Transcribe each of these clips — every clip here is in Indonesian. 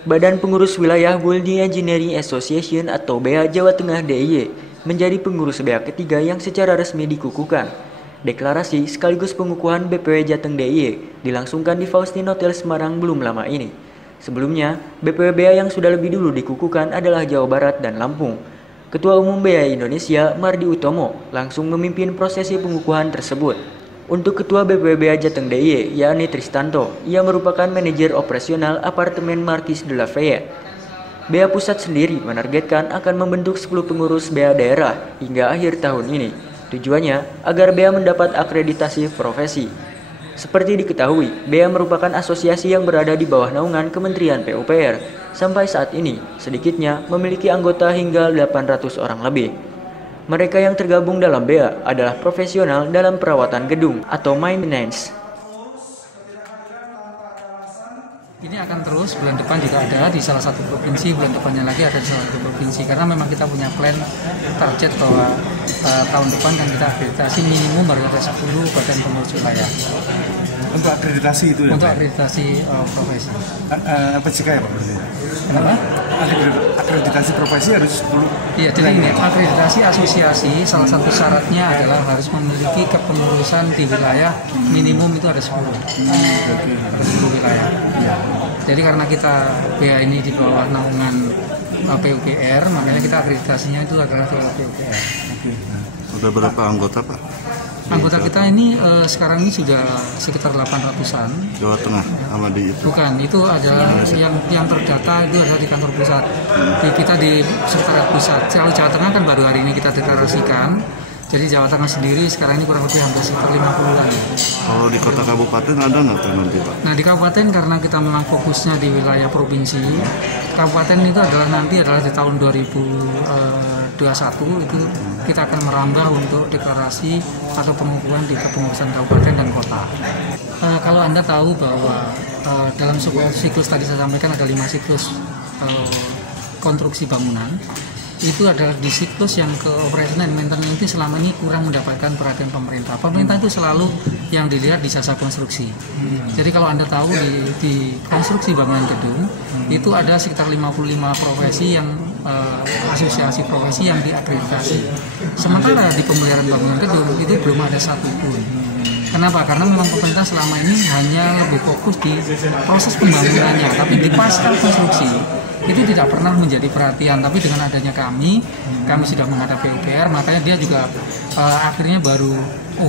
Badan Pengurus Wilayah Building Engineering Association atau BEA Jawa Tengah DIY menjadi pengurus BEA ketiga yang secara resmi dikukuhkan. Deklarasi sekaligus pengukuhan BPW Jateng DIY dilangsungkan di Faustin Hotel Semarang belum lama ini. Sebelumnya, BPW BEA yang sudah lebih dulu dikukuhkan adalah Jawa Barat dan Lampung. Ketua Umum BEA Indonesia, Mardi Utomo, langsung memimpin prosesi pengukuhan tersebut. Untuk Ketua BPW Jateng DIY, yakni Tristanto, ia merupakan manajer operasional apartemen Marquis de Lafayette. BEA Pusat sendiri menargetkan akan membentuk 10 pengurus BEA daerah hingga akhir tahun ini. Tujuannya agar BEA mendapat akreditasi profesi. Seperti diketahui, BEA merupakan asosiasi yang berada di bawah naungan Kementerian PUPR. Sampai saat ini, sedikitnya memiliki anggota hingga 800 orang lebih. Mereka yang tergabung dalam BEA adalah profesional dalam perawatan gedung atau maintenance. Ini akan terus, bulan depan juga ada di salah satu provinsi, bulan depannya lagi ada di salah satu provinsi. Karena memang kita punya plan target bahwa tahun depan kan kita akreditasi minimum baru ada 10 badan pengurus wilayah. Untuk akreditasi itu ya? Untuk akreditasi profesi. PJK ya Pak? Kenapa? Akreditasi profesi harus 10? Iya, jadi ini akreditasi asosiasi salah satu syaratnya adalah harus memiliki kepengurusan di wilayah minimum itu ada 10. Ada 10 wilayah. Jadi karena kita BEA ini di bawah naungan PUPR, makanya kita akreditasinya itu adalah ke PUPR. Sudah berapa anggota Pak? Anggota kita ini sekarang ini sudah sekitar 800-an. Jawa Tengah sama di itu? Bukan, itu adalah yang terdata itu adalah di kantor pusat. Kita di sekretariat pusat. Kalau Jawa Tengah kan baru hari ini kita deklarasikan. Jadi Jawa Tengah sendiri sekarang ini kurang lebih hampir sekitar 50-an. Kalau di kota kabupaten ada nggak nanti Pak? Nah di kabupaten karena kita memang fokusnya di wilayah provinsi, kabupaten itu nanti adalah di tahun 2021 itu kita akan merambah untuk deklarasi atau pengukuhan di kepengurusan kabupaten dan kota. Kalau Anda tahu bahwa dalam sebuah siklus tadi saya sampaikan ada 5 siklus konstruksi bangunan. Itu adalah di siklus yang ke operation and maintenance itu selama ini kurang mendapatkan perhatian pemerintah. Pemerintah itu selalu yang dilihat di jasa konstruksi. Jadi kalau Anda tahu di konstruksi bangunan gedung itu ada sekitar 55 profesi yang asosiasi profesi yang diakreditasi. Sementara di pemeliharaan bangunan gedung itu belum ada satupun. Kenapa? Karena memang pemerintah selama ini hanya lebih fokus di proses pembangunannya, tapi di pasca konstruksi itu tidak pernah menjadi perhatian. Tapi dengan adanya kami sudah menghadapi PUPR, makanya dia juga akhirnya baru,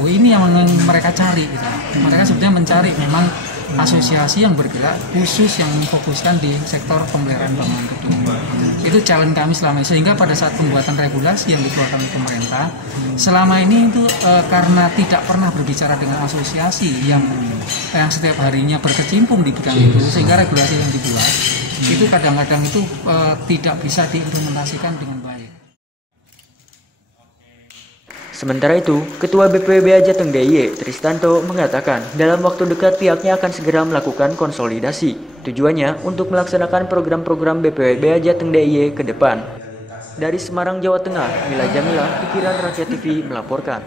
ini yang mereka cari. Gitu. Mereka sebenarnya mencari memang asosiasi yang bergerak khusus yang memfokuskan di sektor pemeliharaan bangunan gedung. Itu challenge kami selama ini, sehingga pada saat pembuatan regulasi yang dikeluarkan oleh pemerintah selama ini itu karena tidak pernah berbicara dengan asosiasi yang setiap harinya berkecimpung di bidang itu, sehingga regulasi yang dibuat itu kadang-kadang itu tidak bisa diimplementasikan dengan baik. Sementara itu, Ketua BPW BEA Jateng DIY, Tristanto, mengatakan dalam waktu dekat pihaknya akan segera melakukan konsolidasi. Tujuannya untuk melaksanakan program-program BPW BEA Jateng DIY ke depan. Dari Semarang, Jawa Tengah, Mila Jamila, Pikiran Rakyat TV melaporkan.